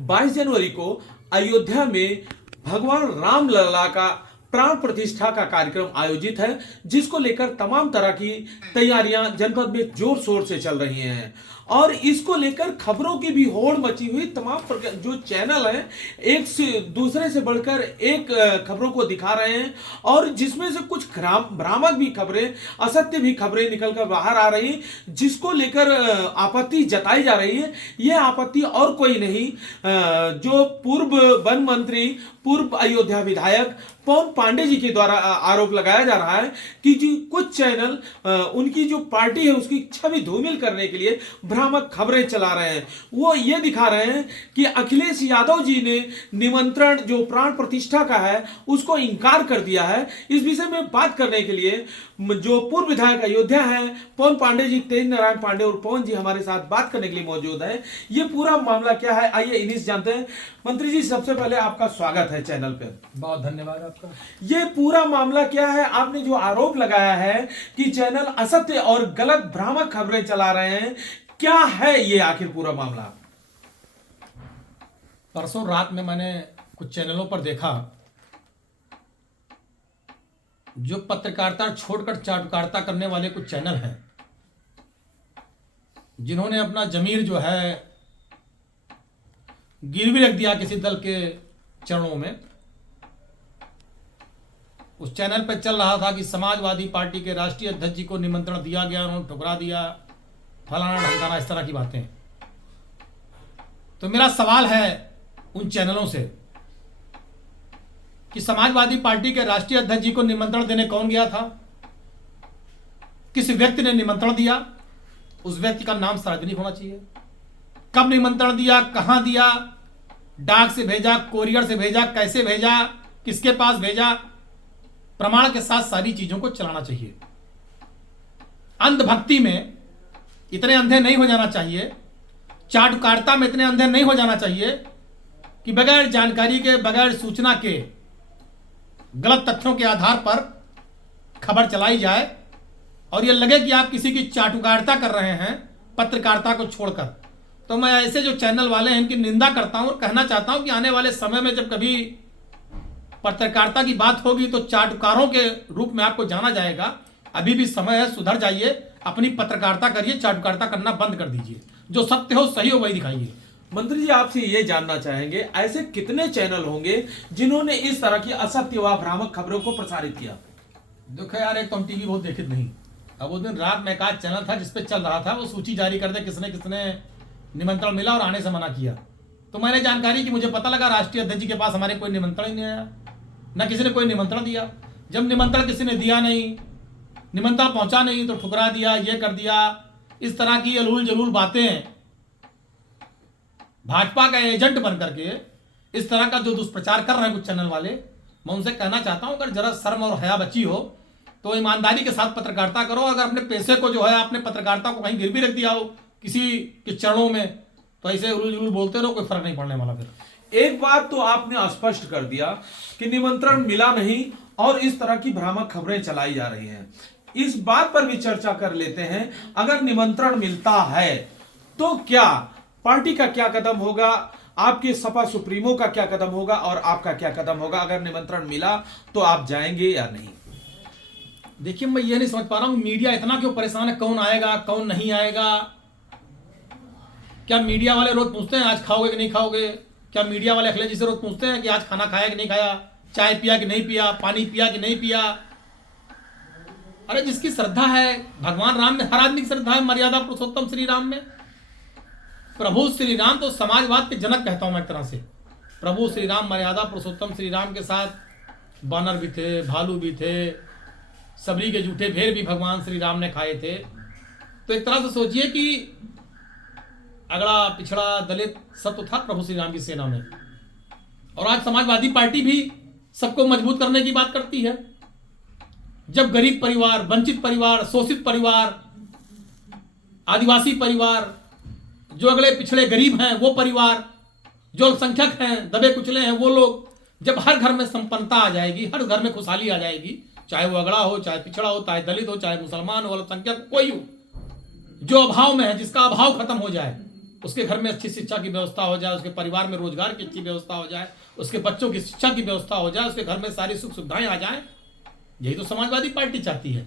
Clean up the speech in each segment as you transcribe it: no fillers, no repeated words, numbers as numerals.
22 जनवरी को अयोध्या में भगवान राम लला का प्राण प्रतिष्ठा का कार्यक्रम आयोजित है, जिसको लेकर तमाम तरह की तैयारियां जनपद में जोर शोर से चल रही हैं और इसको लेकर खबरों की भी होड़ मची हुई। तमाम प्रकार जो चैनल हैं एक से दूसरे से बढ़कर एक खबरों को दिखा रहे हैं और जिसमें से कुछ भ्रामक भी खबरें, असत्य भी खबरें निकलकर बाहर आ रही, जिसको लेकर आपत्ति जताई जा रही है। यह आपत्ति और कोई नहीं, जो पूर्व वन मंत्री, पूर्व अयोध्या विधायक पवन पांडे जी के द्वारा आरोप लगाया जा रहा है कि जी कुछ चैनल उनकी जो पार्टी है उसकी छवि धूमिल करने के लिए भ्रामक खबरें चला रहे हैं। वो ये दिखा रहे हैं कि अखिलेश यादव जी ने निमंत्रण जो प्राण प्रतिष्ठा का है उसको इनकार कर दिया है। इस विषय में बात करने के लिए जो पूर्व विधायक अयोध्या है पवन पांडे जी, तेज नारायण पांडे और पवन जी हमारे साथ बात करने के लिए मौजूद है। ये पूरा मामला क्या है, आइए इन्हीं से जानते हैं। मंत्री जी, सबसे पहले आपका स्वागत है चैनल पे। बहुत धन्यवाद आपका। ये पूरा मामला क्या है? आपने जो आरोप लगाया है कि चैनल असत्य और गलत भ्रामक खबरें चला रहे हैं, क्या है ये आखिर पूरा मामला? परसों रात में मैंने कुछ चैनलों पर देखा जो पत्रकारिता छोड़कर चाटुकारिता करने वाले कुछ चैनल हैं, जिन्होंने अपना जमीर जो है गिरवी रख दिया किसी दल के चरणों में। उस चैनल पर चल रहा था कि समाजवादी पार्टी के राष्ट्रीय अध्यक्ष जी को निमंत्रण दिया गया, उन्होंने ठुकरा दिया, फलाना ढमकाना, इस तरह की बातें। तो मेरा सवाल है उन चैनलों से कि समाजवादी पार्टी के राष्ट्रीय अध्यक्ष जी को निमंत्रण देने कौन गया था? किस व्यक्ति ने निमंत्रण दिया? उस व्यक्ति का नाम सार्वजनिक होना चाहिए। कब निमंत्रण दिया, कहां दिया, डाक से भेजा, कोरियर से भेजा, कैसे भेजा, किसके पास भेजा, प्रमाण के साथ सारी चीजों को चलाना चाहिए। अंधभक्ति में इतने अंधे नहीं हो जाना चाहिए, चाटुकारिता में इतने अंधे नहीं हो जाना चाहिए कि बगैर जानकारी के, बगैर सूचना के, गलत तथ्यों के आधार पर खबर चलाई जाए और यह लगे कि आप किसी की चाटुकारिता कर रहे हैं पत्रकारिता को छोड़कर। तो मैं ऐसे जो चैनल वाले हैं इनकी निंदा करता हूं और कहना चाहता हूं कि आने वाले समय में जब कभी पत्रकारिता की बात होगी तो चाटुकारों के रूप में आपको जाना जाएगा। अभी भी समय है, सुधर जाइए, अपनी पत्रकारिता करिए, चाटुकारिता करना बंद कर दीजिए। जो सत्य हो, सही हो, वही दिखाइए। मंत्री जी, आपसे ये जानना चाहेंगे, ऐसे कितने चैनल होंगे जिन्होंने इस तरह की असत्य व भ्रामक खबरों को प्रसारित किया? देखो यार, एक तो हम टीवी बहुत देखित नहीं। अब उस दिन रात में एक आध चैनल था जिसपे चल रहा था, वो सूची जारी कर दे किसने किसने निमंत्रण मिला और आने से मना किया। तो मैंने जानकारी की, मुझे पता लगा राष्ट्रीय अध्यक्ष जी के पास हमारे कोई निमंत्रण ही नहीं आया, न किसी ने कोई निमंत्रण दिया। जब निमंत्रण किसी ने दिया नहीं, निमंत्रण पहुंचा नहीं, तो ठुकरा दिया, ये कर दिया, इस तरह की अलूल जलूल बातें भाजपा का एजेंट बन करके इस तरह का जो दुष्प्रचार कर रहे हैं कुछ चैनल वाले, मैं उनसे कहना चाहता हूं अगर जरा शर्म और हया बची हो तो ईमानदारी के साथ पत्रकारिता करो। अगर अपने पैसे को जो है, आपने पत्रकारिता को कहीं गिरवी रख दिया हो किसी के चरणों में, तो ऐसे उलूल जुलूल बोलते रहो, कोई फर्क नहीं पड़ने वाला। फिर एक बात तो आपने स्पष्ट कर दिया कि निमंत्रण मिला नहीं और इस तरह की भ्रामक खबरें चलाई जा रही हैं। इस बात पर भी चर्चा कर लेते हैं, अगर निमंत्रण मिलता है तो क्या पार्टी का क्या कदम होगा, आपके सपा सुप्रीमो का क्या कदम होगा और आपका क्या कदम होगा? अगर निमंत्रण मिला तो आप जाएंगे या नहीं? देखिए, मैं ये नहीं समझ पा रहा हूं मीडिया इतना क्यों परेशान है, कौन आएगा कौन नहीं आएगा। क्या मीडिया वाले रोज पूछते हैं आज खाओगे कि नहीं खाओगे? क्या मीडिया वाले अखिलेश जी से रोज पूछते हैं कि आज खाना खाया कि नहीं खाया, चाय पिया कि नहीं पिया, पानी पिया कि नहीं पिया? अरे जिसकी श्रद्धा है भगवान राम में, हर आदमी की श्रद्धा है मर्यादा पुरुषोत्तम श्री राम में। प्रभु श्री राम तो समाजवाद के जनक कहता हूं मैं एक तरह से। प्रभु श्री राम, मर्यादा पुरुषोत्तम श्री राम के साथ बानर भी थे, भालू भी थे, सबरी के जूठे भेड़ भी भगवान श्री राम ने खाए थे। तो एक तरह से सोचिए कि अगड़ा पिछड़ा दलित सब तो था प्रभु श्री राम की सेना में। और आज समाजवादी पार्टी भी सबको मजबूत करने की बात करती है। जब गरीब परिवार, वंचित परिवार, शोषित परिवार, आदिवासी परिवार, जो अगले पिछड़े गरीब हैं वो परिवार, जो अल्पसंख्यक हैं, दबे कुचले हैं वो लोग, जब हर घर में संपन्नता आ जाएगी, हर घर में खुशहाली आ जाएगी, चाहे वो अगड़ा हो, चाहे पिछड़ा हो, चाहे दलित हो, चाहे मुसलमान हो, अल्पसंख्यक कोई हो, जो अभाव में है, जिसका अभाव खत्म हो जाए, उसके घर में अच्छी शिक्षा की व्यवस्था हो जाए, उसके परिवार में रोजगार की अच्छी व्यवस्था हो जाए, उसके बच्चों की शिक्षा की व्यवस्था हो जाए, उसके घर में सारी सुख सुविधाएं आ जाए। यही तो समाजवादी पार्टी चाहती है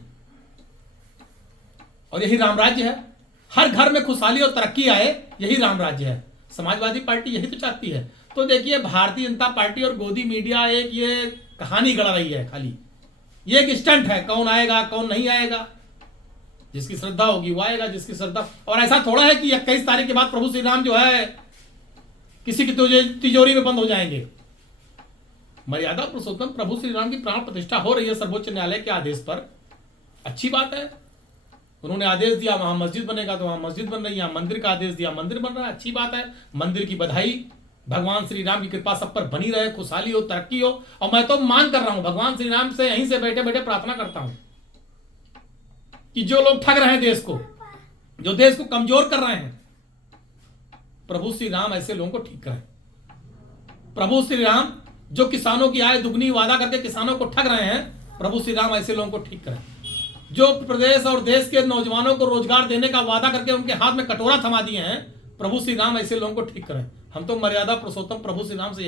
और यही राम राज्य है। हर घर में खुशहाली और तरक्की आए, यही राम राज्य है। समाजवादी पार्टी यही तो चाहती है। तो देखिए, भारतीय जनता पार्टी और गोदी मीडिया एक ये कहानी गढ़ रही है खाली। ये एक स्टंट है, कौन आएगा कौन नहीं आएगा, जिसकी श्रद्धा होगी वो आएगा, जिसकी श्रद्धा। और ऐसा थोड़ा है कि 21 तारीख के बाद प्रभु श्री राम जो है किसी की तिजोरी में बंद हो जाएंगे। मर्यादा पुरुषोत्तम प्रभु श्री राम की प्राण प्रतिष्ठा हो रही है सर्वोच्च न्यायालय के आदेश पर, अच्छी बात है। उन्होंने आदेश दिया वहां मस्जिद बनेगा तो वहां मस्जिद बन रही है, मंदिर का आदेश दिया मंदिर बन रहा है, अच्छी बात है। मंदिर की बधाई, भगवान श्री राम की कृपा सब पर बनी रहे, खुशहाली हो, तरक्की हो। और मैं तो मांग कर रहा हूं, भगवान श्री राम से यहीं से बैठे बैठे प्रार्थना करता हूं कि जो लोग ठग रहे हैं देश को, जो देश को कमजोर कर रहे हैं, प्रभु श्री राम ऐसे लोगों को ठीक करें। प्रभु श्री राम जो किसानों की आय दुगनी वादा करके किसानों को ठग रहे हैं, प्रभु श्री राम ऐसे लोगों को ठीक करें। जो प्रदेश और देश के नौजवानों को रोजगार देने का वादा करके उनके हाथ में कटोरा थमा दिए हैं, प्रभु श्री राम ऐसे लोगों को ठीक करें। हम तो मर्यादा पुरुषोत्तम प्रभु श्री राम से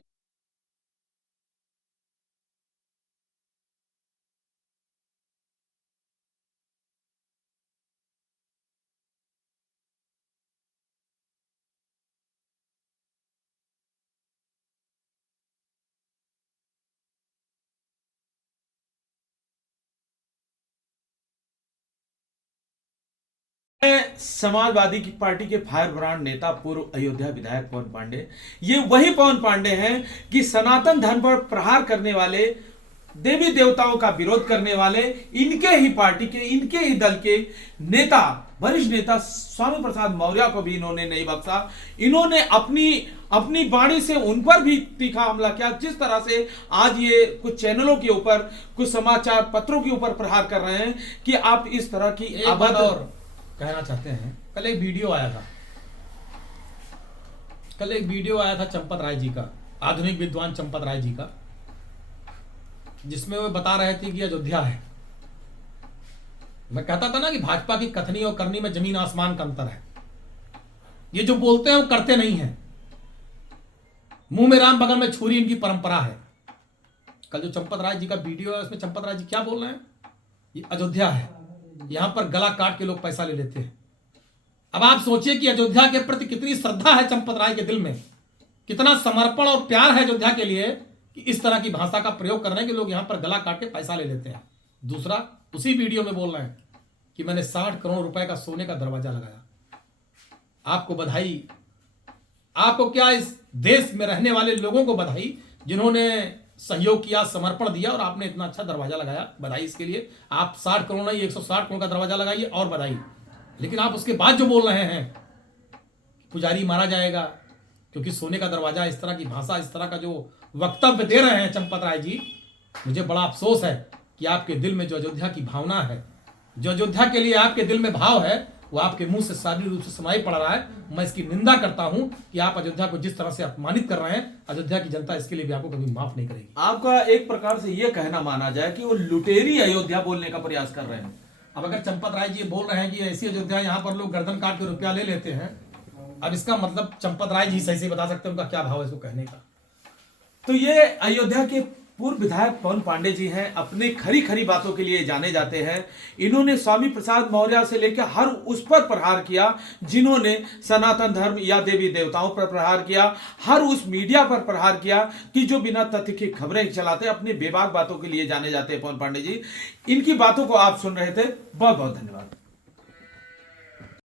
समाजवादी की पार्टी के फायर ब्रांड नेता पूर्व अयोध्या विधायक पवन पांडे, ये वही पवन पांडे हैं कि सनातन धर्म पर प्रहार करने वाले, देवी देवताओं का विरोध करने वाले, इनके ही पार्टी के, इनके ही दल के नेता, वरिष्ठ नेता स्वामी प्रसाद मौर्य को भी इन्होंने नहीं बख्शा। इन्होंने अपनी वाणी से उन पर भी तीखा हमला किया। जिस तरह से आज ये कुछ चैनलों के ऊपर, कुछ समाचार पत्रों के ऊपर प्रहार कर रहे हैं कि आप इस तरह की बात और कहना चाहते हैं। कल एक वीडियो आया था चंपत राय जी का, आधुनिक विद्वान चंपत राय जी का, जिसमें वो बता रहे थे कि अयोध्या है। मैं कहता था ना कि भाजपा की कथनी और करनी में जमीन आसमान का अंतर है। ये जो बोलते हैं वो करते नहीं है। मुंह में राम बगल में छुरी इनकी परंपरा है। कल जो चंपत राय जी का वीडियो है उसमें चंपत राय जी क्या बोल रहे हैं, ये अयोध्या है, यहां पर गला काट के लोग पैसा ले लेते हैं। अब आप सोचिए कि अयोध्या के प्रति कितनी श्रद्धा है चंपत राय के दिल में, कितना समर्पण और प्यार है अयोध्या के लिए कि इस तरह की भाषा का प्रयोग कर रहे हैं कि लोग यहां पर गला काट के पैसा ले लेते हैं। दूसरा, उसी वीडियो में बोल रहे हैं कि मैंने 60 करोड़ रुपए का सोने का दरवाजा लगाया। आपको बधाई, आपको क्या, इस देश में रहने वाले लोगों को बधाई जिन्होंने सहयोग किया, समर्पण दिया और आपने इतना अच्छा दरवाजा लगाया, बधाई इसके लिए। आप 60 करोड़ नहीं 160 करोड़ का दरवाजा लगाइए और बधाई। लेकिन आप उसके बाद जो बोल रहे हैं पुजारी मारा जाएगा क्योंकि सोने का दरवाजा, इस तरह की भाषा, इस तरह का जो वक्तव्य दे रहे हैं चंपत राय जी, मुझे बड़ा अफसोस है कि आपके दिल में जो अयोध्या की भावना है, जो अयोध्या के लिए आपके दिल में भाव है, वो आपके मुंह से शारीरिक रूप से सुनाई पड़ रहा है। मैं इसकी निंदा करता हूं कि आप अयोध्या को जिस तरह से अपमानित कर रहे हैं, अयोध्या की जनता इसके लिए भी आपको कभी माफ नहीं करेगी। आपका एक प्रकार से यह कहना माना जाए कि वो लुटेरी अयोध्या बोलने का प्रयास कर रहे हैं। अब अगर चंपत राय जी बोल रहे हैं कि ऐसी अयोध्या यहाँ पर लोग गर्दन काट के रुपया ले लेते हैं, अब इसका मतलब चंपत राय जी सही से बता सकते हैं उनका क्या भाव है इसको कहने का। तो ये अयोध्या के पूर्व विधायक पवन पांडे जी हैं, अपने खरी खरी बातों के लिए जाने जाते हैं। इन्होंने स्वामी प्रसाद मौर्य से लेकर हर उस पर प्रहार किया जिन्होंने सनातन धर्म या देवी देवताओं पर प्रहार किया, हर उस मीडिया पर प्रहार किया कि जो बिना तथ्य की खबरें चलाते, अपने बेबाक बातों के लिए जाने जाते हैं पवन पांडे जी। इनकी बातों को आप सुन रहे थे, बहुत बहुत धन्यवाद।